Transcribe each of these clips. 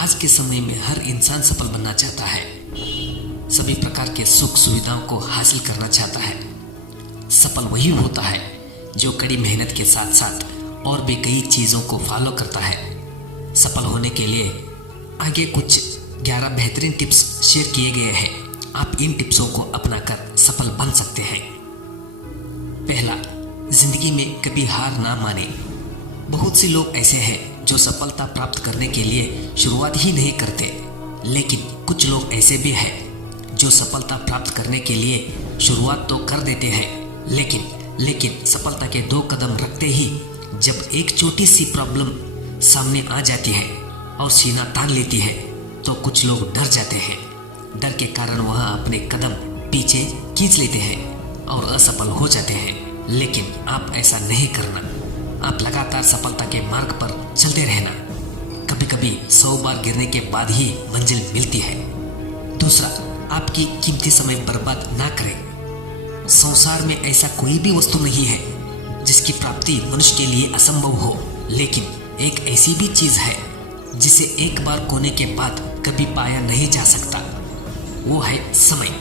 आज के समय में हर इंसान सफल बनना चाहता है, सभी प्रकार के सुख सुविधाओं को हासिल करना चाहता है। सफल वही होता है जो कड़ी मेहनत के साथ साथ और भी कई चीज़ों को फॉलो करता है। सफल होने के लिए आगे कुछ 11 बेहतरीन टिप्स शेयर किए गए हैं। आप इन टिप्सों को अपनाकर सफल बन सकते हैं। पहला, जिंदगी में कभी हार ना माने। बहुत से लोग ऐसे हैं जो सफलता प्राप्त करने के लिए शुरुआत ही नहीं करते, लेकिन कुछ लोग ऐसे भी हैं जो सफलता प्राप्त करने के लिए शुरुआत तो कर देते हैं, लेकिन सफलता के 2 कदम रखते ही जब एक छोटी सी प्रॉब्लम सामने आ जाती है और सीना तान लेती है तो कुछ लोग डर जाते हैं। डर के कारण वह अपने कदम पीछे खींच लेते हैं और असफल हो जाते हैं। लेकिन आप ऐसा नहीं करना। आप लगातार सफलता के मार्ग पर चलते रहना। कभी कभी 100 बार गिरने के बाद ही मंजिल मिलती है। दूसरा, आपकी कीमती समय बर्बाद ना करें। संसार में ऐसा कोई भी वस्तु नहीं है जिसकी प्राप्ति मनुष्य के लिए असंभव हो, लेकिन एक ऐसी भी चीज है जिसे एक बार खोने के बाद कभी पाया नहीं जा सकता। वो है समय।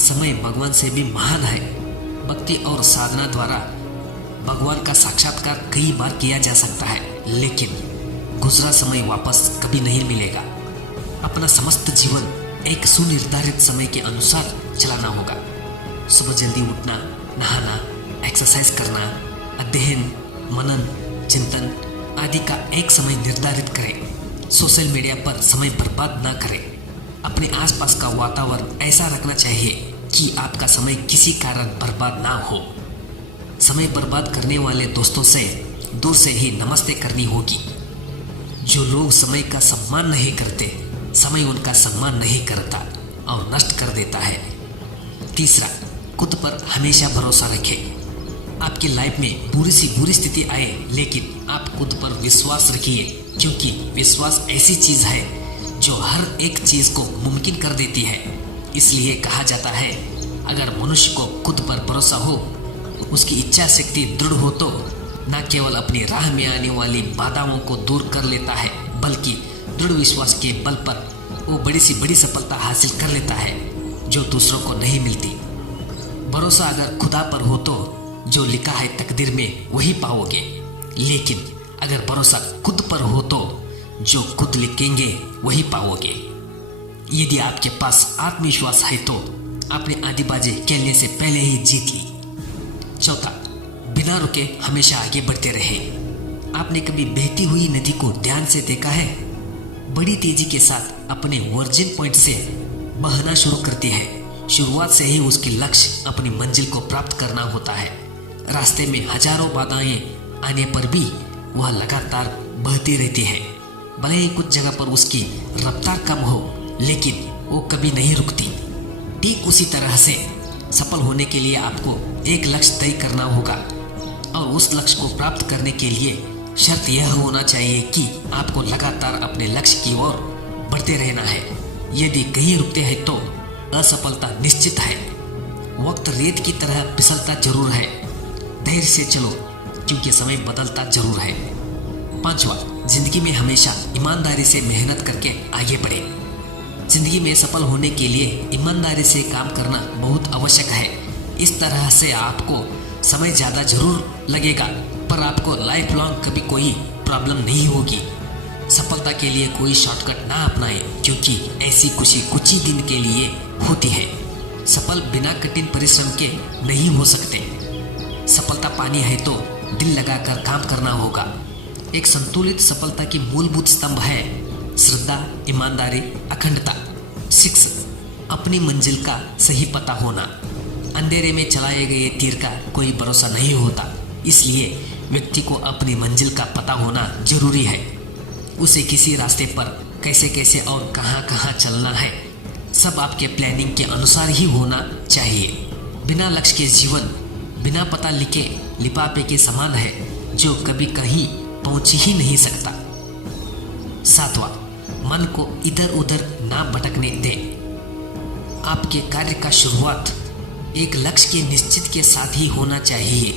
समय भगवान से भी महान है। भक्ति और साधना द्वारा भगवान का साक्षात्कार कई बार किया जा सकता है, लेकिन गुजरा समय वापस कभी नहीं मिलेगा। अपना समस्त जीवन एक सुनिर्धारित समय के अनुसार चलाना होगा। सुबह जल्दी उठना, नहाना, एक्सरसाइज करना, अध्ययन, मनन, चिंतन आदि का एक समय निर्धारित करें। सोशल मीडिया पर समय बर्बाद ना करें। अपने आसपास का वातावरण ऐसा रखना चाहिए कि आपका समय किसी कारण बर्बाद ना हो। समय बर्बाद करने वाले दोस्तों से दूर से ही नमस्ते करनी होगी। जो लोग समय का सम्मान नहीं करते, समय उनका सम्मान नहीं करता और नष्ट कर देता है। तीसरा, खुद पर हमेशा भरोसा रखें। आपकी लाइफ में बुरी सी बुरी स्थिति आए, लेकिन आप खुद पर विश्वास रखिए, क्योंकि विश्वास ऐसी चीज है जो हर एक चीज को मुमकिन कर देती है। इसलिए कहा जाता है, अगर मनुष्य को खुद पर भरोसा हो, उसकी इच्छा शक्ति दृढ़ हो तो न केवल अपनी राह में आने वाली बाधाओं को दूर कर लेता है, बल्कि दृढ़ विश्वास के बल पर वो बड़ी से बड़ी सफलता हासिल कर लेता है जो दूसरों को नहीं मिलती। भरोसा अगर खुदा पर हो तो जो लिखा है तकदीर में वही पाओगे, लेकिन अगर भरोसा खुद पर हो तो जो खुद लिखेंगे वही पाओगे। यदि आपके पास आत्मविश्वास है तो आपने आधी बाजी खेलने से पहले ही जीत ली। चौथा, बिना रुके हमेशा आगे बढ़ते रहे। आपने कभी बहती हुई नदी को ध्यान से देखा है? बड़ी तेजी के साथ अपने वर्जिन पॉइंट से बहना शुरू करती है। शुरुआत से ही उसकी लक्ष्य अपनी मंजिल को प्राप्त करना होता है। रास्ते में हजारों बाधाएं आने पर भी वह लगातार बहती रहती है। भले ही कुछ जगह पर उसकी रफ्तार कम हो, लेकिन वो कभी नहीं रुकती। ठीक उसी तरह से सफल होने के लिए आपको एक लक्ष्य तय करना होगा और उस लक्ष्य को प्राप्त करने के लिए शर्त यह होना चाहिए कि आपको लगातार अपने लक्ष्य की ओर बढ़ते रहना है। यदि कहीं रुकते हैं तो असफलता निश्चित है। वक्त रेत की तरह फिसलता जरूर है। धैर्य से चलो, क्योंकि समय बदलता जरूर है। पांचवा, जिंदगी में हमेशा ईमानदारी से मेहनत करके आगे बढ़े। जिंदगी में सफल होने के लिए ईमानदारी से काम करना बहुत आवश्यक है। इस तरह से आपको समय ज़्यादा जरूर लगेगा, पर आपको लाइफ लॉन्ग कभी कोई प्रॉब्लम नहीं होगी। सफलता के लिए कोई शॉर्टकट ना अपनाएं, क्योंकि ऐसी खुशी कुछ ही दिन के लिए होती है। सफल बिना कठिन परिश्रम के नहीं हो सकते। सफलता पानी है तो दिल लगाकर काम करना होगा। एक संतुलित सफलता की मूलभूत स्तंभ है श्रद्धा, ईमानदारी, अखंडता। 6, अपनी मंजिल का सही पता होना। अंधेरे में चलाए गए तीर का कोई भरोसा नहीं होता, इसलिए व्यक्ति को अपनी मंजिल का पता होना जरूरी है। उसे किसी रास्ते पर कैसे कैसे और कहाँ कहाँ चलना है, सब आपके प्लानिंग के अनुसार ही होना चाहिए। बिना लक्ष्य के जीवन बिना पता लिखे लिफाफे के समान है जो कभी कहीं पहुंच ही नहीं सकता। 7वां, मन को इधर उधर ना भटकने दें। आपके कार्य का शुरुआत एक लक्ष्य के निश्चित के साथ ही होना चाहिए।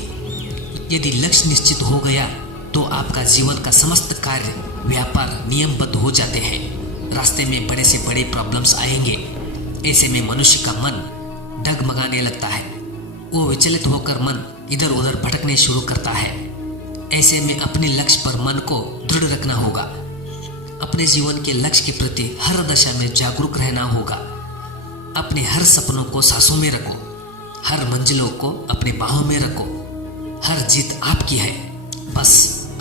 यदि लक्ष्य निश्चित हो गया तो आपका जीवन का समस्त कार्य व्यापार नियमबद्ध हो जाते हैं। रास्ते में बड़े से बड़े प्रॉब्लम्स आएंगे। ऐसे में मनुष्य का मन डगमगाने लगता है। वो विचलित होकर मन इधर उधर भटकने शुरू करता है। ऐसे में अपने लक्ष्य पर मन को दृढ़ रखना होगा। अपने जीवन के लक्ष्य के प्रति हर दशा में जागरूक रहना होगा। अपने हर सपनों को सांसों में रखो, हर मंजिलों को अपने बाहों में रखो। हर जीत आपकी है, बस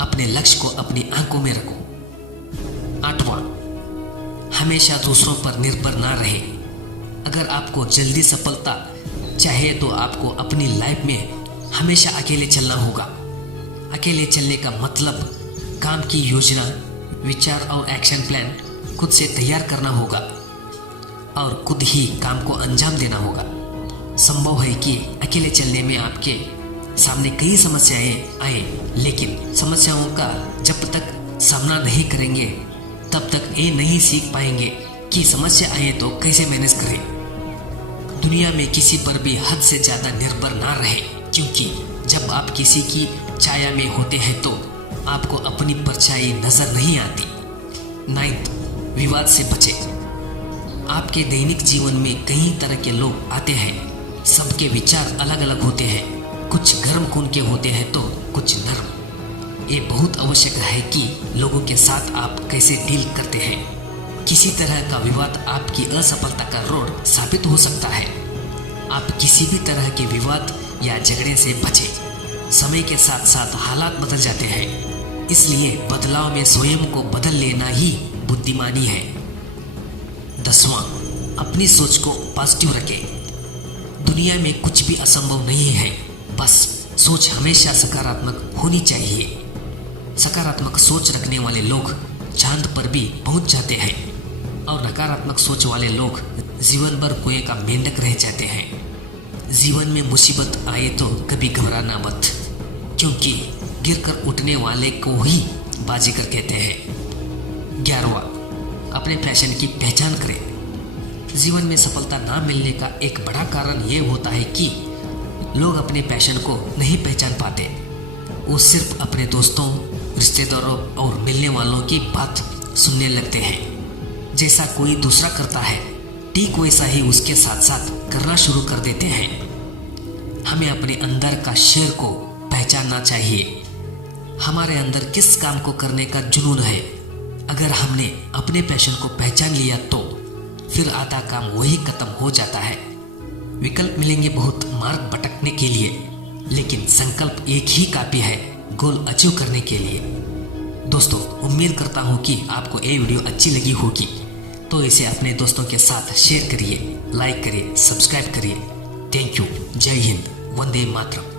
अपने लक्ष्य को अपनी आंखों में रखो। 8वां, हमेशा दूसरों पर निर्भर ना रहे। अगर आपको जल्दी सफलता चाहे तो आपको अपनी लाइफ में हमेशा अकेले चलना होगा। अकेले चलने का मतलब काम की योजना, विचार और एक्शन प्लान खुद से तैयार करना होगा और खुद ही काम को अंजाम देना होगा। संभव है कि अकेले चलने में आपके सामने कई समस्याएं आए, लेकिन समस्याओं का जब तक सामना नहीं करेंगे तब तक ये नहीं सीख पाएंगे कि समस्या आए तो कैसे मैनेज करें। दुनिया में किसी पर भी हद से ज़्यादा निर्भर ना रहे, क्योंकि जब आप किसी की छाया में होते हैं तो आपको अपनी परछाई नजर नहीं आती। 9, विवाद से बचे। आपके दैनिक जीवन में कई तरह के लोग आते हैं। सबके विचार अलग अलग होते हैं। कुछ गर्म खून के होते हैं तो कुछ नर्म। ये बहुत आवश्यक है कि लोगों के साथ आप कैसे डील करते हैं। किसी तरह का विवाद आपकी असफलता का रोड साबित हो सकता है। आप किसी भी तरह के विवाद या झगड़े से बचें। समय के साथ साथ हालात बदल जाते हैं, इसलिए बदलाव में स्वयं को बदल लेना ही बुद्धिमानी है। 10वां, अपनी सोच को पॉजिटिव रखें। दुनिया में कुछ भी असंभव नहीं है, बस सोच हमेशा सकारात्मक होनी चाहिए। सकारात्मक सोच रखने वाले लोग चांद पर भी पहुंच जाते हैं और नकारात्मक सोच वाले लोग जीवन भर कुएं का मेंढक रह जाते हैं। जीवन में मुसीबत आए तो कभी घबराना मत, क्योंकि गिरकर उठने वाले को ही बाजीगर कहते हैं। 11वां, अपने पैशन की पहचान करें। जीवन में सफलता ना मिलने का एक बड़ा कारण ये होता है कि लोग अपने पैशन को नहीं पहचान पाते। वो सिर्फ अपने दोस्तों, रिश्तेदारों और मिलने वालों की बात सुनने लगते हैं। जैसा कोई दूसरा करता है ठीक वैसा ही उसके साथ साथ करना शुरू कर देते हैं। हमें अपने अंदर का शेर को पहचानना चाहिए। हमारे अंदर किस काम को करने का जुनून है। अगर हमने अपने पैशन को पहचान लिया तो फिर आधा काम वही खत्म हो जाता है। विकल्प मिलेंगे बहुत मार्ग भटकने के लिए, लेकिन संकल्प एक ही काफी है गोल अचीव करने के लिए। दोस्तों, उम्मीद करता हूँ कि आपको ये वीडियो अच्छी लगी होगी, तो इसे अपने दोस्तों के साथ शेयर करिए, लाइक करिए, सब्सक्राइब करिए। Thank you. जय हिंद, वंदे मातरम।